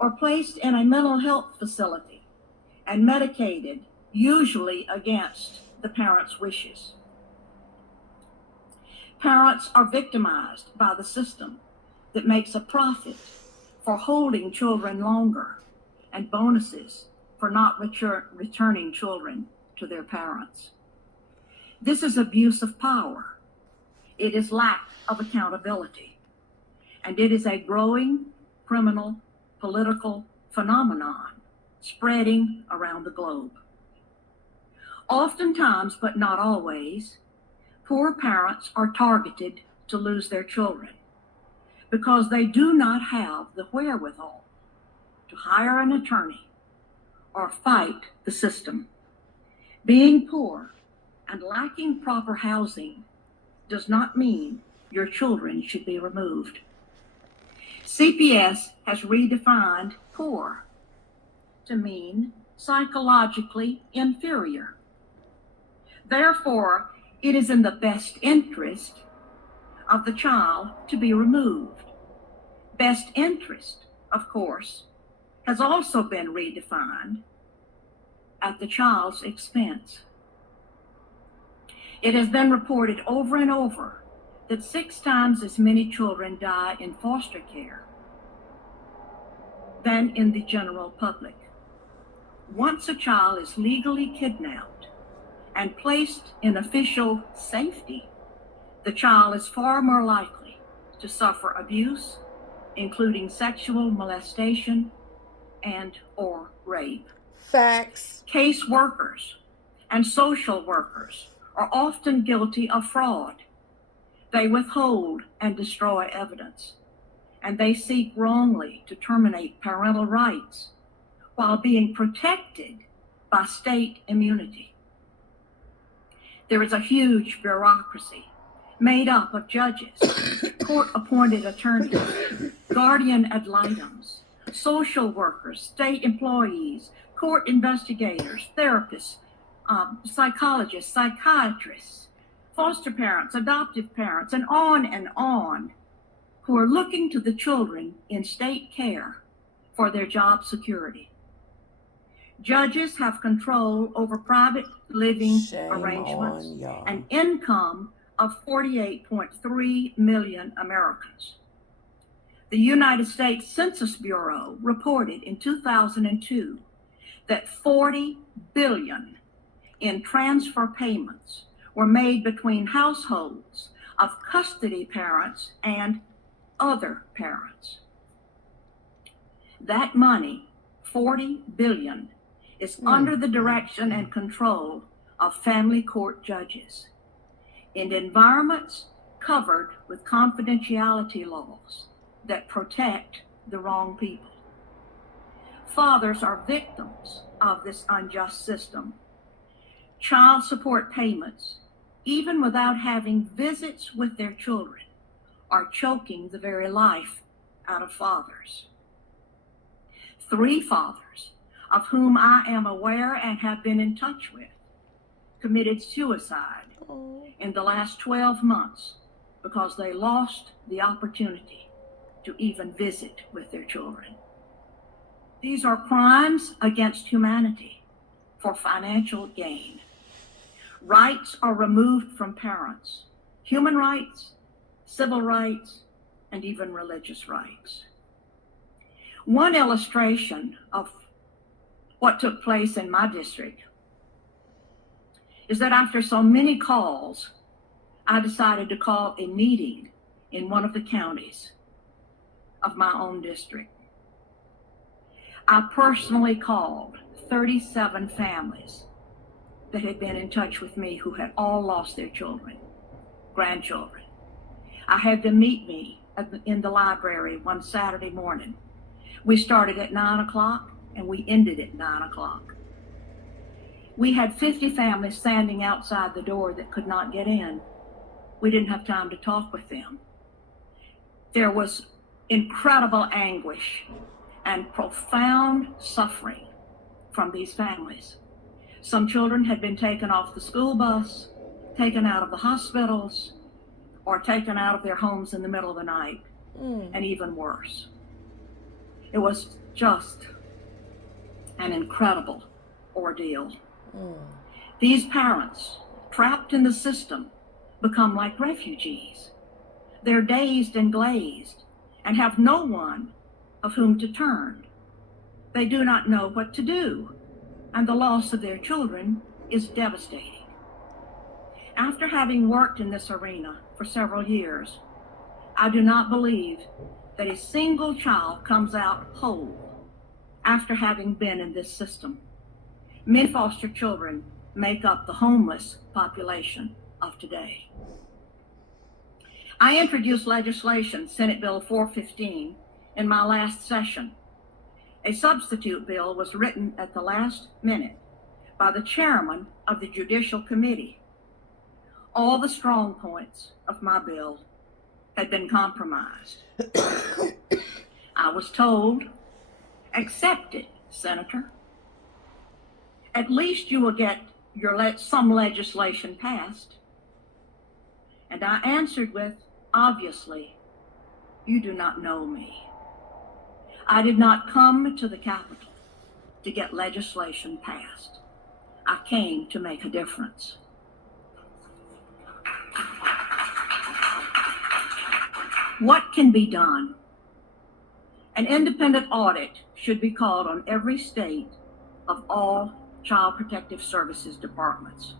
or placed in a mental health facility and medicated, usually against the parents' wishes. Parents are victimized by the system that makes a profit for holding children longer and bonuses for not returning children to their parents. This is abuse of power. It is lack of accountability. And it is a growing criminal political phenomenon spreading around the globe. Oftentimes, but not always, poor parents are targeted to lose their children because they do not have the wherewithal to hire an attorney or fight the system. Being poor and lacking proper housing does not mean your children should be removed. CPS has redefined poor to mean psychologically inferior. Therefore, it is in the best interest of the child to be removed. Best interest, of course, has also been redefined at the child's expense. It has been reported over and over that 6 times as many children die in foster care than in the general public. Once a child is legally kidnapped and placed in official safety, the child is far more likely to suffer abuse, including sexual molestation and or rape. Facts. Case workers and social workers are often guilty of fraud. They withhold and destroy evidence, and they seek wrongly to terminate parental rights while being protected by state immunity. There is a huge bureaucracy made up of judges, court-appointed attorneys, guardian ad litems, social workers, state employees, court investigators, therapists, psychologists, psychiatrists, foster parents, adoptive parents, and on, who are looking to the children in state care for their job security. Judges have control over private living arrangements and income of 48.3 million Americans. The United States Census Bureau reported in 2002 that 40 billion in transfer payments were made between households of custody parents and other parents. That money, 40 billion, is under the direction and control of family court judges in environments covered with confidentiality laws that protect the wrong people. Fathers are victims of this unjust system. Child support payments, even without having visits with their children, are choking the very life out of fathers. 3 fathers, of whom I am aware and have been in touch with, committed suicide in the last 12 months because they lost the opportunity to even visit with their children. These are crimes against humanity for financial gain. Rights are removed from parents, human rights, civil rights, and even religious rights. One illustration of what took place in my district is that after so many calls, I decided to call a meeting in one of the counties of my own district. I personally called 37 families that had been in touch with me who had all lost their children, grandchildren. I had them meet me in the library one Saturday morning. We started at 9 o'clock and we ended at 9 o'clock. We had 50 families standing outside the door that could not get in. We didn't have time to talk with them. There was incredible anguish and profound suffering from these families. Some children had been taken off the school bus, taken out of the hospitals, or taken out of their homes in the middle of the night, and even worse. It was just an incredible ordeal. These parents, trapped in the system, become like refugees. They're dazed and glazed and have no one of whom to turn. They do not know what to do, and the loss of their children is devastating. After having worked in this arena for several years, I do not believe that a single child comes out whole after having been in this system. Many foster children make up the homeless population of today. I introduced legislation, Senate Bill 415, in my last session. A substitute bill was written at the last minute by the chairman of the Judicial Committee. All the strong points of my bill had been compromised. I was told, accept it, Senator. At least you will get some legislation passed. And I answered with, obviously, you do not know me. I did not come to the Capitol to get legislation passed. I came to make a difference. What can be done? An independent audit should be called on every state of all Child Protective Services departments.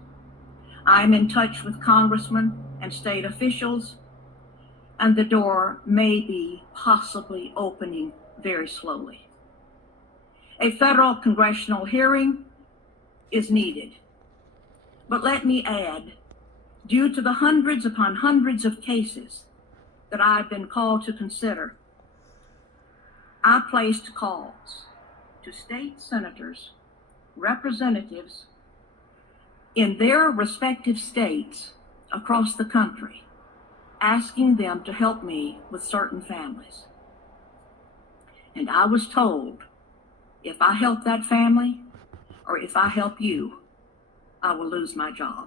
I'm in touch with congressmen and state officials, and the door may be possibly opening very slowly. A federal congressional hearing is needed. But let me add, due to the hundreds upon hundreds of cases that I've been called to consider, I placed calls to state senators, representatives in their respective states across the country, asking them to help me with certain families. And I was told, if I help that family, or if I help you, I will lose my job.